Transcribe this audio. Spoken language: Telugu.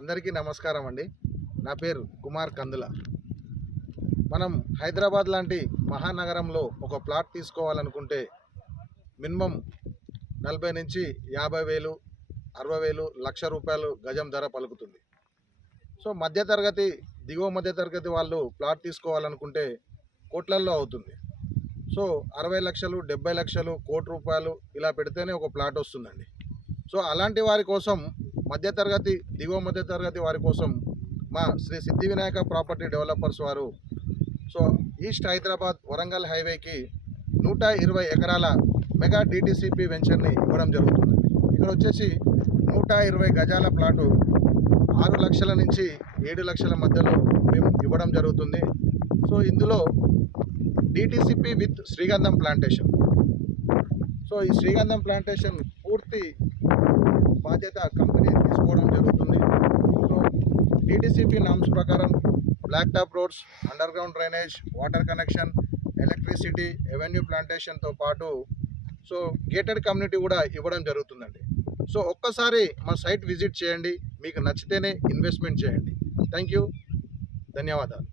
అందరికీ నమస్కారం అండి. నా పేరు కుమార్ కందుల. మనం హైదరాబాద్ లాంటి మహానగరంలో ఒక ప్లాట్ తీసుకోవాలనుకుంటే మినిమం 40 నుంచి 50,000, 60,000, లక్ష రూపాయలు గజం ధర పలుకుతుంది. సో మధ్యతరగతి, దిగువ మధ్యతరగతి వాళ్ళు ప్లాట్ తీసుకోవాలనుకుంటే కోట్లల్లో అవుతుంది. సో 60 లక్షలు, 70 లక్షలు, కోటి రూపాయలు ఇలా పెడితేనే ఒక ప్లాట్ వస్తుందండి. సో అలాంటి వారి కోసం, మధ్యతరగతి, దిగువ మధ్యతరగతి వారి కోసం మా శ్రీ సిద్ధి వినాయక ప్రాపర్టీ డెవలపర్స్ వారు ఈస్ట్ హైదరాబాద్ వరంగల్ హైవేకి 120 ఎకరాల మెగా డిటిసిపి వెంచర్ని ఇవ్వడం జరుగుతుంది. ఇక్కడ వచ్చేసి 120 గజాల ప్లాటు 6 లక్షల నుంచి 7 లక్షల మధ్యలో మేము ఇవ్వడం జరుగుతుంది. సో ఇందులో డిటిసిపి విత్ శ్రీగంధం ప్లాంటేషన్. సో ఈ శ్రీగంధం ప్లాంటేషన్ పూర్తి బాధ్యత కంపెనీ తీసుకోవడం జరుగుతుంది. సో డిటిసిపి నామ్స్ ప్రకారం black top roads, underground drainage, water connection, electricity, avenue ప్లాంటేషన్తో పాటు గేటెడ్ కమ్యూనిటీ కూడా ఇవ్వడం జరుగుతుందండి. సో ఒక్కసారి మా సైట్ విజిట్ చేయండి, మీకు నచ్చితేనే ఇన్వెస్ట్మెంట్ చేయండి. థ్యాంక్ యూ, ధన్యవాదాలు.